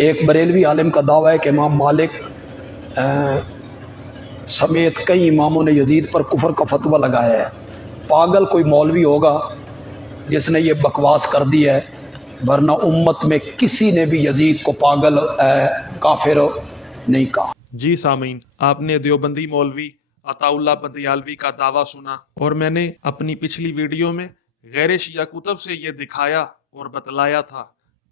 ایک بریلوی عالم کا دعویٰ ہے کہ امام مالک سمیت کئی اماموں نے یزید پر کفر کا فتویٰ لگایا ہے۔ پاگل کوئی مولوی ہوگا جس نے یہ بکواس کر دی ہے، ورنہ امت میں کسی نے بھی یزید کو پاگل کافر نہیں کہا۔ جی سامعین، آپ نے دیوبندی مولوی عطاءاللہ بندیالوی کا دعویٰ سنا، اور میں نے اپنی پچھلی ویڈیو میں غیر شیعہ کتب سے یہ دکھایا اور بتلایا تھا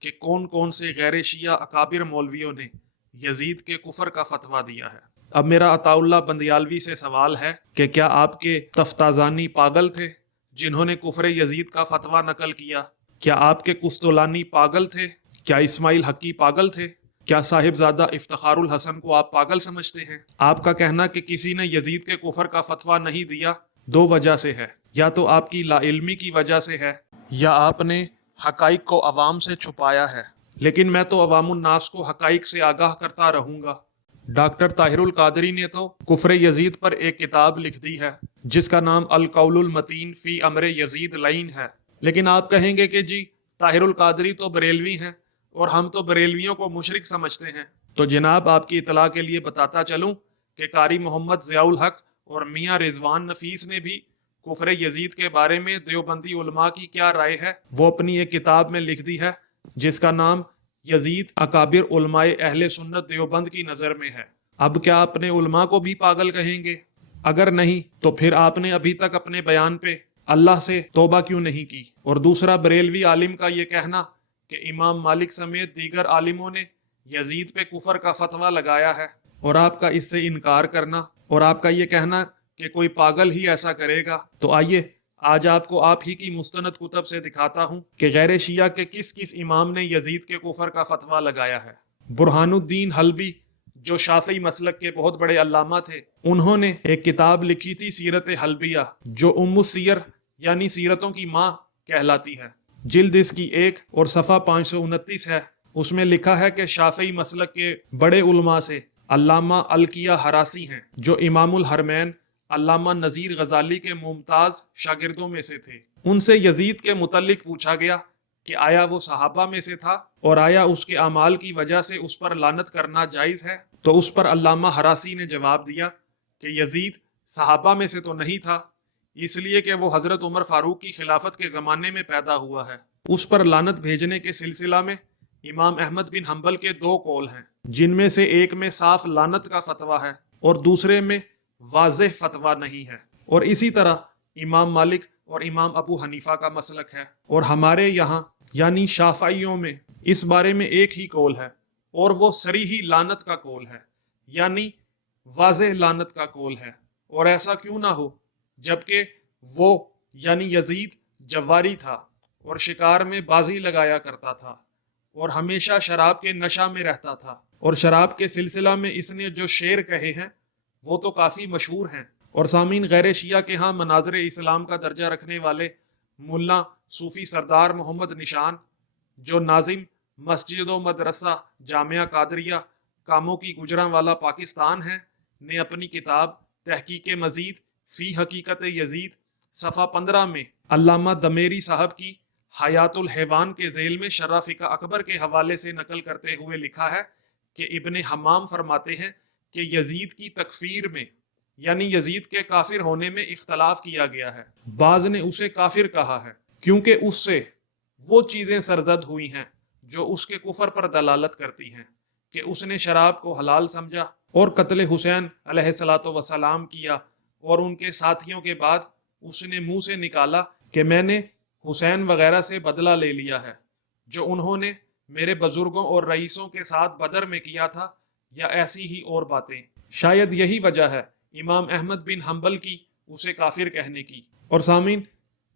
کہ کون کون سے غیر شیعہ اکابر مولویوں نے یزید کے کفر کا فتویٰ دیا ہے۔ اب میرا عطاءاللہ بندیالوی سے سوال ہے کہ کیا آپ کے تفتازانی پاگل تھے جنہوں نے کفر یزید کا فتویٰ نقل کیا؟ کیا آپ کے قسطلانی پاگل تھے؟ کیا اسماعیل حقی پاگل تھے؟ کیا صاحبزادہ افتخار الحسن کو آپ پاگل سمجھتے ہیں؟ آپ کا کہنا کہ کسی نے یزید کے کفر کا فتویٰ نہیں دیا دو وجہ سے ہے، یا تو آپ کی لا علمی کی وجہ سے ہے، یا آپ نے حقائق کو عوام سے چھپایا ہے۔ لیکن میں تو عوام الناس کو حقائق سے آگاہ کرتا رہوں گا۔ ڈاکٹر طاہر القادری نے تو کفر یزید پر ایک کتاب لکھ دی ہے جس کا نام القول المتین فی امر یزید لعین ہے، لیکن آپ کہیں گے کہ جی طاہر القادری تو بریلوی ہیں اور ہم تو بریلویوں کو مشرک سمجھتے ہیں۔ تو جناب، آپ کی اطلاع کے لیے بتاتا چلوں کہ قاری محمد ضیاء الحق اور میاں رضوان نفیس نے بھی کفر یزید کے بارے میں دیوبندی علماء کی کیا رائے ہے وہ اپنی ایک کتاب میں لکھ دی ہے جس کا نام یزید اکابر علماء اہل سنت دیوبند کی نظر میں ہے۔ اب کیا اپنے علماء کو بھی پاگل کہیں گے؟ اگر نہیں تو پھر آپ نے ابھی تک اپنے بیان پہ اللہ سے توبہ کیوں نہیں کی؟ اور دوسرا، بریلوی عالم کا یہ کہنا کہ امام مالک سمیت دیگر عالموں نے یزید پہ کفر کا فتویٰ لگایا ہے، اور آپ کا اس سے انکار کرنا، اور آپ کا یہ کہنا کہ کوئی پاگل ہی ایسا کرے گا، تو آئیے آج آپ کو آپ ہی کی مستند کتب سے دکھاتا ہوں کہ غیر شیعہ کے کس کس امام نے یزید کے کفر کا فتویٰ لگایا ہے۔ برہان الدین حلبی، جو شافعی مسلک کے بہت بڑے علامہ تھے، انہوں نے ایک کتاب لکھی تھی سیرت حلبیہ، جو ام السیر یعنی سیرتوں کی ماں کہلاتی ہے۔ جلد اس کی 1 اور صفحہ 529 ہے۔ اس میں لکھا ہے کہ شافعی مسلک کے بڑے علماء سے علامہ القیہ ہراسی ہیں، جو امام الحرمین علامہ نذیر غزالی کے ممتاز شاگردوں میں سے تھے۔ ان سے یزید کے متعلق پوچھا گیا کہ آیا وہ صحابہ میں سے تھا، اور آیا اس کے اعمال کی وجہ سے اس پر لعنت کرنا جائز ہے؟ تو اس پر علامہ ہراسی نے جواب دیا کہ یزید صحابہ میں سے تو نہیں تھا، اس لیے کہ وہ حضرت عمر فاروق کی خلافت کے زمانے میں پیدا ہوا ہے۔ اس پر لعنت بھیجنے کے سلسلہ میں امام احمد بن حنبل کے 2 قول ہیں، جن میں سے ایک میں صاف لعنت کا فتویٰ ہے اور دوسرے میں واضح فتویٰ نہیں ہے، اور اسی طرح امام مالک اور امام ابو حنیفہ کا مسلک ہے، اور ہمارے یہاں یعنی شافعیوں میں اس بارے میں ایک ہی قول ہے، اور وہ صریحی لعنت کا قول ہے، یعنی واضح لعنت کا قول ہے۔ اور ایسا کیوں نہ ہو جبکہ وہ یعنی یزید جواری تھا اور شکار میں بازی لگایا کرتا تھا، اور ہمیشہ شراب کے نشہ میں رہتا تھا، اور شراب کے سلسلہ میں اس نے جو شعر کہے ہیں وہ تو کافی مشہور ہیں۔ اور سامعین، غیر شیعہ کے ہاں مناظر اسلام کا درجہ رکھنے والے ملا صوفی سردار محمد نشان، جو ناظم مسجد و مدرسہ جامعہ قادریہ کاموں کی گجرانوالہ پاکستان ہے، نے اپنی کتاب تحقیق مزید فی حقیقت یزید صفحہ 15 میں علامہ دمیری صاحب کی حیات الحیوان کے ذیل میں شرح فقہ اکبر کے حوالے سے نقل کرتے ہوئے لکھا ہے کہ ابن حمام فرماتے ہیں کہ یزید کی تکفیر میں یعنی یزید کے کافر ہونے میں اختلاف کیا گیا ہے۔ بعض نے اسے کافر کہا ہے کیونکہ اس سے وہ چیزیں سرزد ہوئی ہیں جو اس کے کفر پر دلالت کرتی ہیں کہ اس نے شراب کو حلال سمجھا اور قتل حسین علیہ الصلوۃ والسلام کیا، اور ان کے ساتھیوں کے بعد اس نے منہ سے نکالا کہ میں نے حسین وغیرہ سے بدلہ لے لیا ہے جو انہوں نے میرے بزرگوں اور رئیسوں کے ساتھ بدر میں کیا تھا، یا ایسی ہی اور باتیں۔ شاید یہی وجہ ہے امام احمد بن حنبل کی اسے کافر کہنے کی۔ اور سامعین،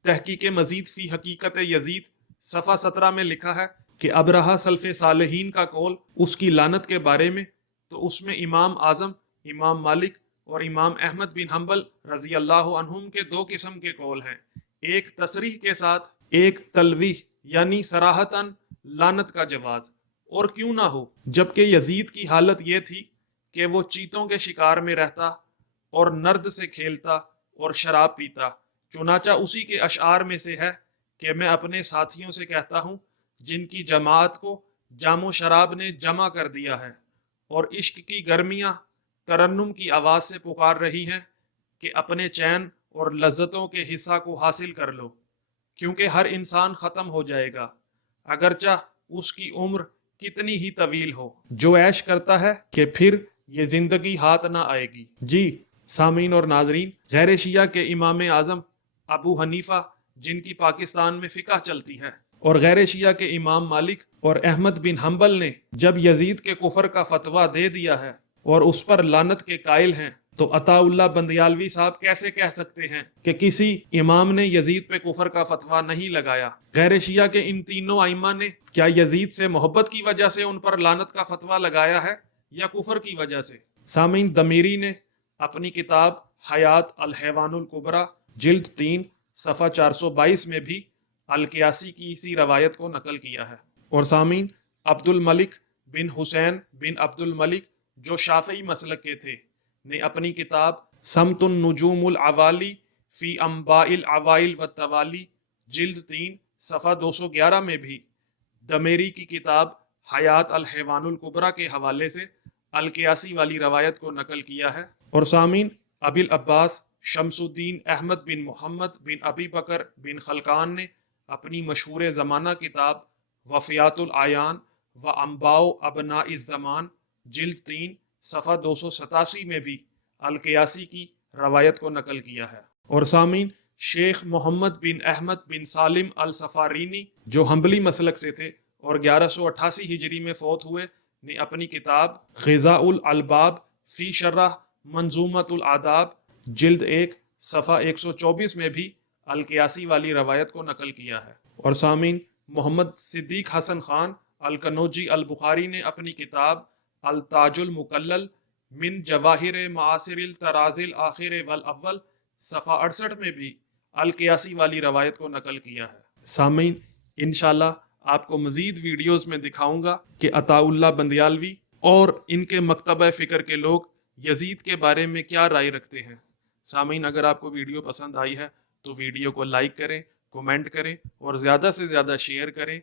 تحقیق مزید فی حقیقت یزید صفحہ 17 میں لکھا ہے کہ ابرہہ سلف صالحین کا قول اس کی لعنت کے بارے میں، تو اس میں امام اعظم امام مالک اور امام احمد بن حنبل رضی اللہ عنہم کے 2 قسم کے قول ہیں، ایک تصریح کے ساتھ، ایک تلویح یعنی صراحتاً لعنت کا جواز، اور کیوں نہ ہو، جبکہ یزید کی حالت یہ تھی کہ وہ چیتوں کے شکار میں رہتا اور نرد سے کھیلتا اور شراب پیتا۔ چنانچہ اسی کے اشعار میں سے ہے کہ میں اپنے ساتھیوں سے کہتا ہوں جن کی جماعت کو جام و شراب نے جمع کر دیا ہے اور عشق کی گرمیاں ترنم کی آواز سے پکار رہی ہیں کہ اپنے چین اور لذتوں کے حصہ کو حاصل کر لو، کیونکہ ہر انسان ختم ہو جائے گا، اگرچہ اس کی عمر کتنی ہی طویل ہو۔ جو عیش کرتا ہے کہ پھر یہ زندگی ہاتھ نہ آئے گی۔ جی سامعین اور ناظرین، غیر شیعہ کے امام اعظم ابو حنیفہ جن کی پاکستان میں فقہ چلتی ہے، اور غیر شیعہ کے امام مالک اور احمد بن حنبل نے جب یزید کے کفر کا فتویٰ دے دیا ہے اور اس پر لعنت کے قائل ہیں، تو عطا اللہ بندیالوی صاحب کیسے کہہ سکتے ہیں کہ کسی امام نے یزید پہ کفر کا فتویٰ نہیں لگایا؟ غیر شیعہ کے ان تینوں ائمہ نے کیا یزید سے محبت کی وجہ سے ان پر لعنت کا فتویٰ لگایا ہے یا کفر کی وجہ سے؟ سامعین، دمیری نے اپنی کتاب حیات الحیوان الکبریٰ جلد 3 صفحہ 422 میں بھی القیاسی کی اسی روایت کو نقل کیا ہے۔ اور سامعین، عبد الملک بن حسین بن عبد الملک جو شافعی مسلک کے تھے نے اپنی کتاب سمت النجوم العوالی فی انباء العوائل والتوالی جلد 3 صفحہ 211 میں بھی دمیری کی کتاب حیات الحیوان الکبریٰ کے حوالے سے القیاسی والی روایت کو نقل کیا ہے۔ اور سامعین، ابی العباس شمس الدین احمد بن محمد بن ابی بکر بن خلقان نے اپنی مشہور زمانہ کتاب وفیات العیان و انباء ابناء الزمان جلد 3 صفحہ 287 میں بھی القیاسی کی روایت کو نقل کیا ہے۔ اور سامعین، شیخ محمد بن احمد بن سالم السفارینی جو حنبلی مسلک سے تھے اور 1188 ہجری میں فوت ہوئے، نے اپنی کتاب غذاء الالباب فی شرح منظومۃ الآداب جلد 1 صفحہ 124 میں بھی القیاسی والی روایت کو نقل کیا ہے۔ اور سامعین، محمد صدیق حسن خان الکنوجی البخاری نے اپنی کتاب التاج المکلل من جواہر معاصر الطراز الاخر والاول صفحہ 68 میں بھی القیاسی والی روایت کو نقل کیا ہے۔ سامعین، انشاءاللہ آپ کو مزید ویڈیوز میں دکھاؤں گا کہ عطا اللہ بندیالوی اور ان کے مکتبہ فکر کے لوگ یزید کے بارے میں کیا رائے رکھتے ہیں۔ سامعین، اگر آپ کو ویڈیو پسند آئی ہے تو ویڈیو کو لائک کریں، کومنٹ کریں اور زیادہ سے زیادہ شیئر کریں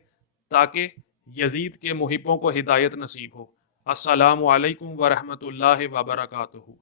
تاکہ یزید کے محبوں کو ہدایت نصیب ہو۔ السلام علیکم ورحمۃ اللہ وبرکاتہ۔